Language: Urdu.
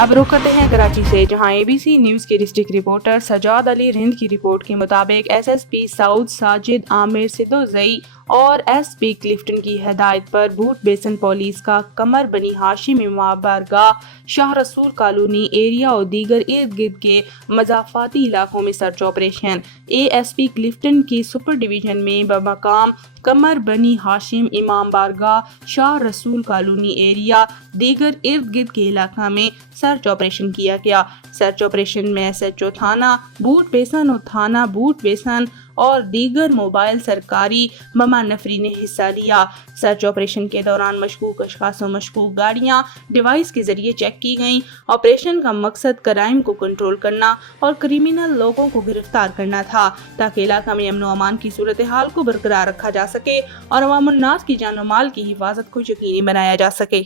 اب رخ کرتے ہیں کراچی سے، جہاں ABC نیوز کے ڈسٹرکٹ رپورٹر سجاد علی رند کی رپورٹ کے مطابق SSP ساؤتھ ساجد عامر سدوزئی اور SP کلفٹن کی ہدایت پر بھوٹ بیسن پولیس کا قمر بنی ہاشم امام بارگاہ، شاہ رسول کالونی ایریا اور دیگر ارد گرد کے مضافاتی علاقوں میں سرچ آپریشن ASP کلفٹن کی سپر ڈویژن میں بمقام قمر بنی ہاشم امام بارگاہ، شاہ رسول کالونی ایریا دیگر ارد گرد کے علاقہ میں سرچ آپریشن کیا گیا۔ سرچ آپریشن میں SHO تھانہ بھوٹ بیسن اور تھانہ بھوٹ بیسن اور دیگر موبائل سرکاری مما نفری نے حصہ لیا۔ سرچ آپریشن کے دوران مشکوک اشخاص و مشکوک گاڑیاں ڈیوائس کے ذریعے چیک کی گئیں۔ آپریشن کا مقصد کرائم کو کنٹرول کرنا اور کریمنل لوگوں کو گرفتار کرنا تھا، تاکہ علاقہ میں امن و امان کی صورتحال کو برقرار رکھا جا سکے اور عوام الناس کی جان و مال کی حفاظت کو یقینی بنایا جا سکے۔